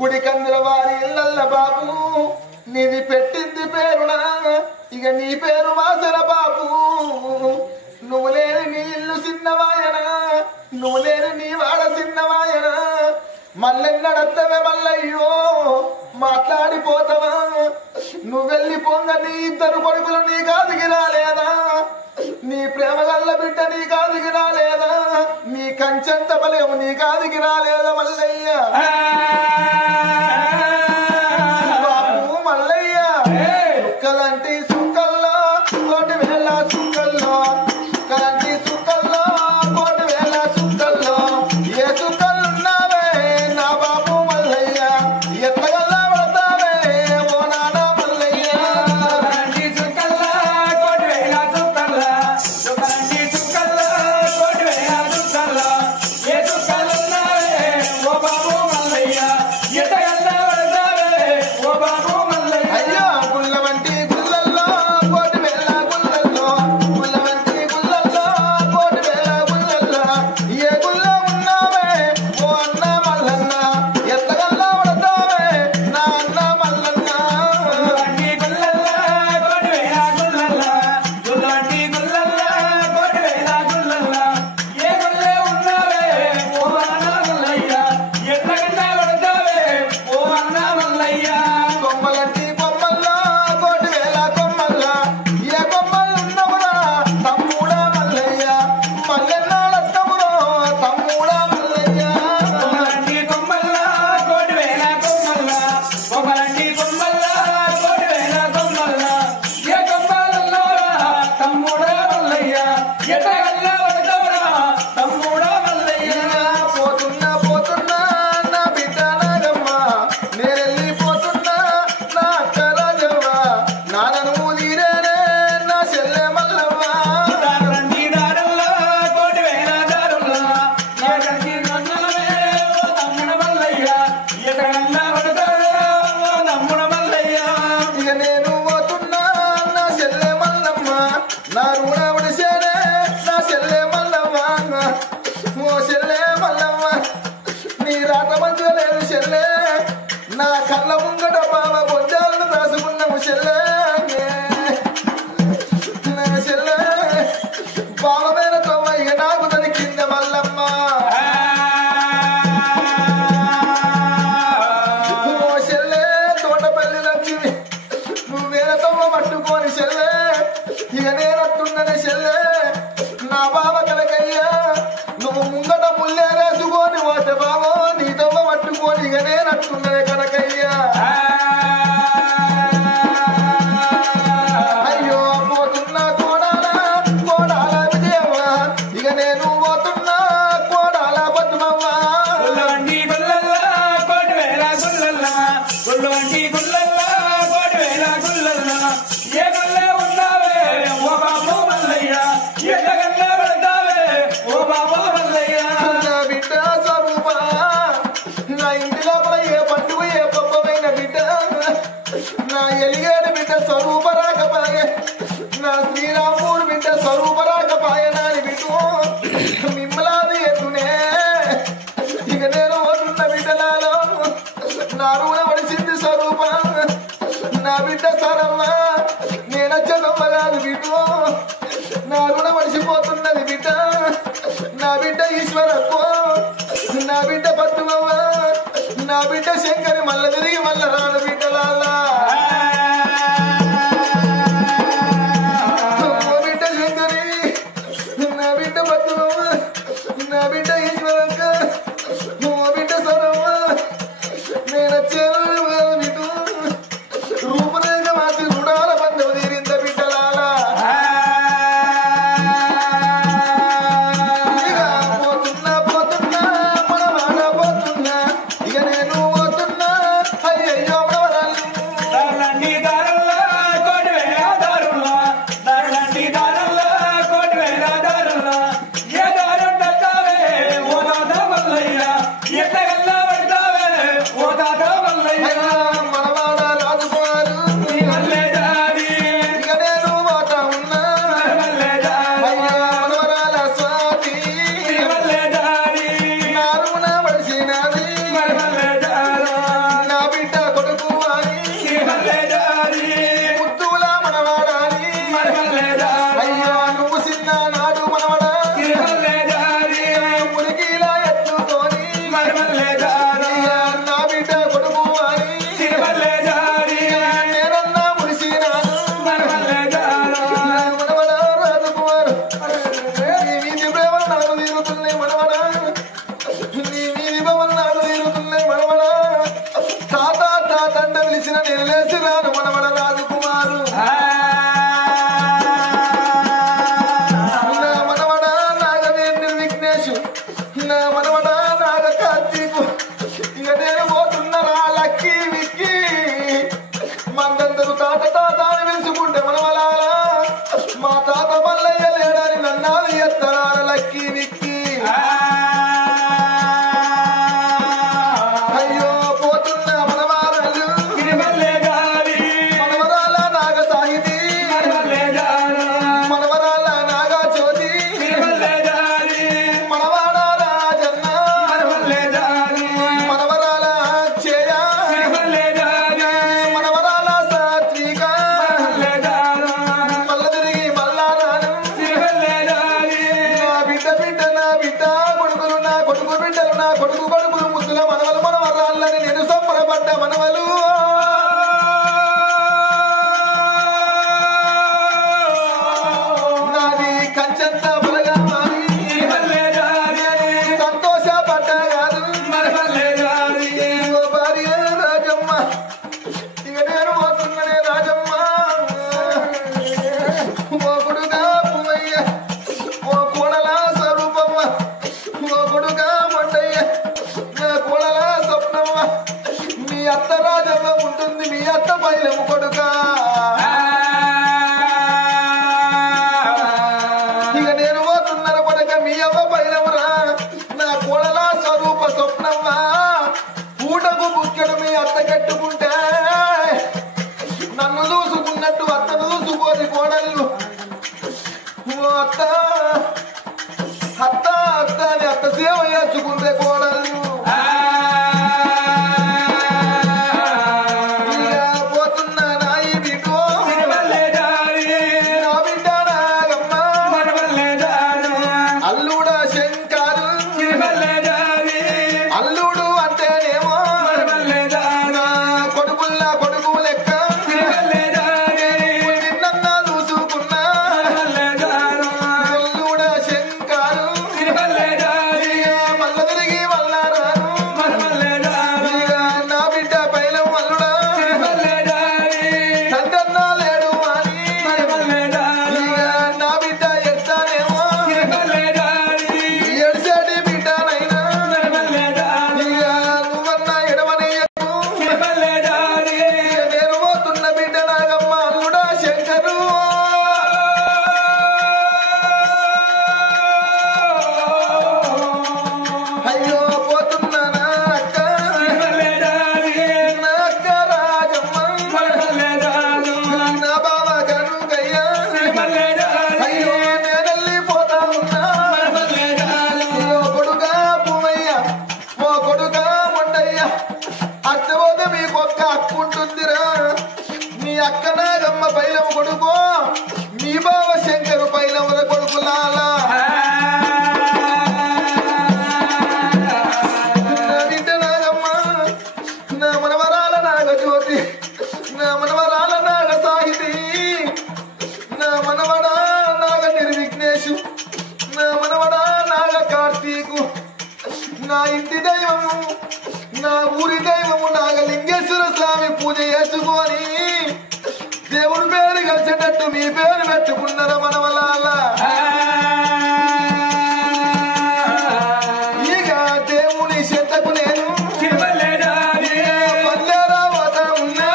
గుడి కందుల వారి ఇళ్ళల్ల బాబు నీది పెట్టింది పేరునా ఇక నీ పేరు వాసన బాబు నువ్వు లేని నీ ఇల్లు చిన్నవాయనా నువ్వు లేని నీ వాడ చిన్నవాయనా మళ్ళెన్నడత్తవే మల్లయ్యో మాట్లాడిపోతావా నువ్వు వెళ్ళిపోంగ నీ ఇద్దరు కొడుకులు నీ కాదికి రాలేదా నీ ప్రేమ గల్ల బిడ్డ నీ కాదికి రాలేదా నీ కంచెంత బలేవు నీ కాదికి రాలేదా మల్లయ్య బాబు మల్లయ్య సుక్కలంటి సుక్కల్లో కోటి వేల సుక్కల్లో సుక్కలంటి సుక్కల్లో కోటి వేల సుక్కల్లో ఏ సుక్కలున్నావే నా బాబు మల్లయ్య ఎత్తగల్లా పడతావే ఓ నాన్న మల్లయ్య సుక్కల్లా కోటి వేల సుక్కల్లా సుక్కలంటి సుక్కల్లా కోటి వేల సుక్కల్లా ఏ సుక్కలున్నావే ఓ బాబు మల్లయ్య ఎత్తగల్లా పడతావే ఓ బాబు మల్లయ్య అయ్యో గుళ్ళ వంటి గుళ్ళల్లో కోటి వేల గుళ్ళల్లో గుళ్ళ వంటి గుళ్ళల్లో కోటి వేల గుళ్ళల్లో ఏ గుళ్ళ ఉన్నావే ఓ అన్న మల్లన్న ఎత్తగల్లా పడతావే నా అన్న మల్లన్న గుల్లంటి గుల్లల్లా కోటి వేల గుల్లల్లా గుల్లంటి గుల్లల్లా కోటి వేల గుల్లల్లా ఏ గుల్లే ఉన్నావే ఓ అన్న మల్లయ్య ఎత్తగల్లా పడతావే ఓ అన్న మల్లయ్య కొమ్మలంటి కొమ్మల్లో కోటి వేల కొమ్మల్లో ఏ కొమ్మలు ఉన్నవురా తమ్ముడా మల్లయ్య మల్లెన్నాళ్ళత్తమురో తమ్ముడా మల్లయ్య కొమ్మలంటి కొమ్మల్లా కోటి వేల కొమ్మల్లా కొమ్మలంటి కొమ్మల్లా కోటి వేల కొమ్మల్లా ఏ కొమ్మలున్నారా తమ్ముడా మల్లయ్య ఎత్తగల్లా పడతావురా తమ్ముడా మల్లయ్య పోతున్నా పోతున్నా నా బిడ్డ నాగమ్మ నేనెళ్ళిపోతున్నా నా అక్క రాజవ్వ నాన్నను తీరేనే నా చెల్లె మల్లవ్వ దారులంటి దారుల్లా కోటి వేల దారుల్లా ఎక్కడికి నన్నులే ఓ తమ్ముడు మల్లయ్య ఎక్కడన్నా పడతారా ఓ తమ్ముడు మల్లయ్య ఇక నేను పోతున్నా నా చెల్లె మల్లమ్మ నా రుణ ఉడిసేనే నా చెల్లె మల్లవ్వ ఓ చెల్లె మల్లవ్వ నీ రాత మంచిగా లేదు చెల్లె నా కళ్ళ ముంగట బావ బొజ్జాలను రాసుకున్నాము చెల్లె నా చెల్లె బావమైన తొమ్మ ఇక నాకు దొరికింద మల్లమ్మ ఓ చెల్లె తోటపల్లి లక్ష్మి నువ్వేన తొమ్మ పట్టుకోని చెల్లె ఇక నేనొత్తున్ననే చెల్లె నా బావ కలకయ్యా నువ్వు ముంగట ముల్లేరేసుకొని పోతే బావో నీ తొమ్మ పట్టుకొని ఇక నేనొత్తున్ననే కనకయ్యా అయ్యో పోతున్నా కోడాల విజయవ్వ ఇక నేను పోతున్నా కోడాల బతుమవ్వ గుల్లంటి గుల్లల్లా కోటి వేల గుల్లల్లా గుల్లంటి గుల్లల్లా కోటి వేల గుల్లల్లా ఏ గుల్లే ఉన్నావే ఓ బాబు మల్లయ్య ఎక్కడన్నా పడతావే ఓ బాబు మల్లయ్య నా బిడ్డ స్వరూప నా ఇంటి లోపల ఏ పండుగ ఏ గొప్పమైన బిడ్డ నా ఎలిగేడు బిడ్డ స్వరూప రాకపాయే నా శ్రీరామూరు బిడ్డ స్వరూప రాకపాయ నాని బిడ్డ మిమ్మలాది ఎత్తునే ఇక నేను వస్తున్న బిడ్డలాలో నా రుణ పడిసింది స్వరూప నా బిడ్డ సరమ్మ నేనచ్చదమ్మ కాదు బిడ్డ నా రుణ పడిసిపోతున్నది బిడ్డ నా బిడ్డ ఈశ్వరత్వ నా బిడ్డ పట్టుమవ్వ నా బిడ్డ శంకరి మల్ల తిరిగి మల్ల రాను బిడ్డలాలా ఓ బిడ్డ శంకరి నా బిడ్డ పట్టుమవ్వ నా బిడ్డ ఈశ్వరక్క ఓ బిడ్డ సరమ్మ నేనచ్చేను బిడ్డ రూపురేఖ మాసి రుణాల బంధం తీరింద బిడ్డలాలా ఇక పోతున్నా పోతున్నా మనవాడ పోతున్నా ఇక నేను పోతున్నా అయ్యయ్యో మనవరాలు బిడ్డలు నా కొడుకు కొడుకులు ముద్దుల మనవలు మనవరాళ్ళని నేను సంబరపడ్డ మనవలు నాది కంచంత బలగా మారి సంతోషపడ్డ కాదు భార్య రాజమ్మ ఇక నేను పోతున్ననే రాజమ్మ ఓ కొడుగా పువ్వయ్య ఓ కోడల స్వరూపమ్మ ఓ కొడుగా మొండయ్య నా కోడల స్వప్నమ్మ మీ అత్త రాజమ్మ ఉంటుంది మీ అత్త బయలము కొడుకా ఇక నేను పోతున్న కొడుక మీ అవ్వ బయలమురా నా కోడల స్వరూప స్వప్నమ్మ పూటకు బుక్కెడు మీ అత్త కట్టుకుంటే నన్ను చూసుకున్నట్టు అత్తను చూసుకోని కోడళ్ళు ఓ అత్త అత్త అత్త అని అత్త సేవ చేసుకుంటే కోడళ్ళు ఇక పోతున్నా నాయి బిడ్డో నా బిడ్డ నాగమ్మ అల్లుడా శంకరు అల్లుడు అంటేనేమో నా కొడుకుల్లా కొడుకు లెక్క నిన్నన్నా చూసుకున్నా అల్లుడా శంకరు మల్ల తిరిగి వల్లారాను ఇక నా బిడ్డ పైలం అల్లుడా తండ్రన్నా లేడు అని ఇక నా బిడ్డ ఎత్తానేమో ఎడిసేటి బిడ్డనైనా ఇక నువ్వన్నా ఎడవనీయకు నేను పోతున్న బిడ్డ నాగమ్మ అల్లుడా శంకరు అయ్యో పోతున్నా నా అక్క నా అక్క రాజమ్మ నా బావ కనుకయ్యా అయ్యో నేనెళ్ళిపోతా ఉన్నా అయ్యో కొడుకా పువ్వయ్య ఓ కొడుకా మొండయ్య అత్తపోతే మీకొక్క అక్క ఉంటుందిరా మీ అక్క నాగమ్మ పైలవ కొడుకో మీ బావ శంకరు పైలవల కొడుకు లాలా నా బిడ్డ నాగమ్మ నా మనవరాల నాగ జ్యోతి నా మనవరాల నాగ సాహితి నా మనవడా నాగ నిర్విఘ్నేశు నా మనవడా నాగ కార్తీకు నా ఇంటి దైవము నా ఊరి దైవము నాగలింగేశ్వర స్వామి పూజ చేసుకొని దేవుడి పేరు కలిసేటట్టు మీ పేరు పెట్టుకున్నారా మనవలాల ఇక దేవుని చెత్తకు నేను పల్లెరా పోతా ఉన్నా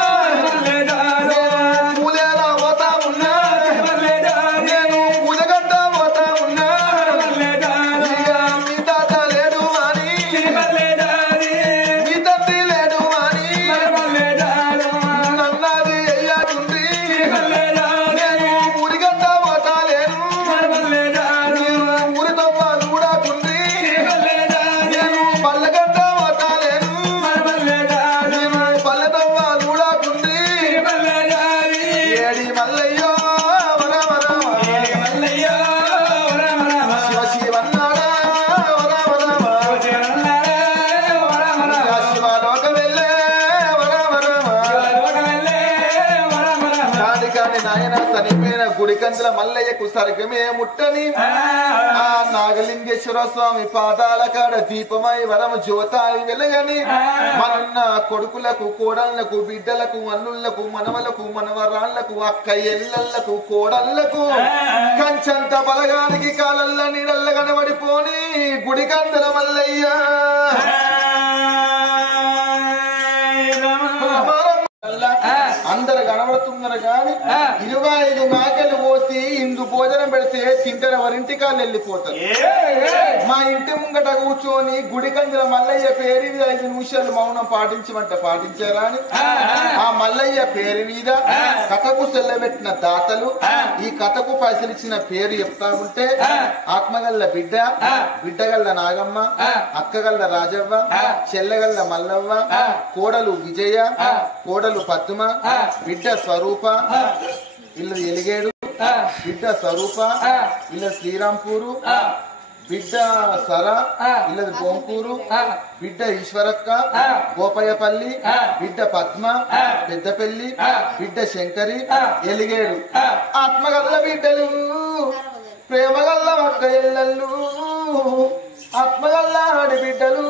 పూలేరా పోతా ఉన్నా నేను పూజ గంట పోతా ఉన్నా ఇక మీ తాత లేడు అని మీ తండ్రి లేడు అని నన్నది అయ్యాడుంది నేను ఊరి గంట పోతా లేను నేను ఊరి తప్ప కూడా ఉంది నేను పల్లె గంట పోతా లేను నేను పల్లె తప్ప కూడా ఉంది ఏడి మల్లయ్యో వర వర శివ శివన్నాడా వర వర శివలోక వెళ్ళే వర వర కాని కాని నాయన చనిపోయిన గుడికందుల మల్లయ్యకు సరిగమే ముట్టని ఆ నాగలింగేశ్వర స్వామి పాదాల కాడ దీపమై వరం జ్యోతాయి వెలగని మనున్న కొడుకులకు కోడళ్లకు బిడ్డలకు అల్లుళ్లకు మనవలకు మనవరాళ్లకు అక్క ఎల్లళ్లకు కోడళ్లకు కంచంత బలగానికి కాలల్ల నీడల్ల కనబడిపోని గుడికందుల మల్లయ్య అందరు కనబడుతున్నారు కానీ 25 మేకలు పోసి ఇందు భోజనం పెడితే తింటారు ఎవరింటికాళ్ళు వెళ్ళిపోతారు మా ఇంటి ముంగట కూర్చొని గుడికందుల మల్లయ్య పేరు మీద 5 నిమిషాలు మౌనం పాటించమంటే పాటించారా అని ఆ మల్లయ్య పేరు మీద కథకు సెల్లబెట్టిన దాతలు ఈ కథకు పైసలు ఇచ్చిన పేరు చెప్తా ఉంటే ఆత్మగల్ల బిడ్డ బిడ్డగల్ల నాగమ్మ అక్కగల్ల రాజవ్వ చెల్లగల్ల మల్లవ్వ కోడలు విజయ కోడలు పద్మ బిడ్డ స్వరూప ఇల్లు ఎలిగేడు బిడ్డ స్వరూప ఇల్లు శ్రీరాంపూరు బిడ్డ సర ఇల్లది బొంకూరు బిడ్డ ఈశ్వరక్క గోపయ్యపల్లి బిడ్డ పద్మ పెద్దపల్లి బిడ్డ శంకరి ఎలిగేడు ఆత్మగల్ల బిడ్డలు ప్రేమగల్ల ఒక్క ఎల్లళ్ళు ఆత్మగల్ల ఆడి బిడ్డలు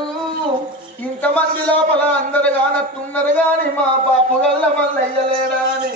ఇంతమంది లోపల అందరు కానట్టున్నారు గాని మా పాపుగల్ల మల్లయ్యలేరా అని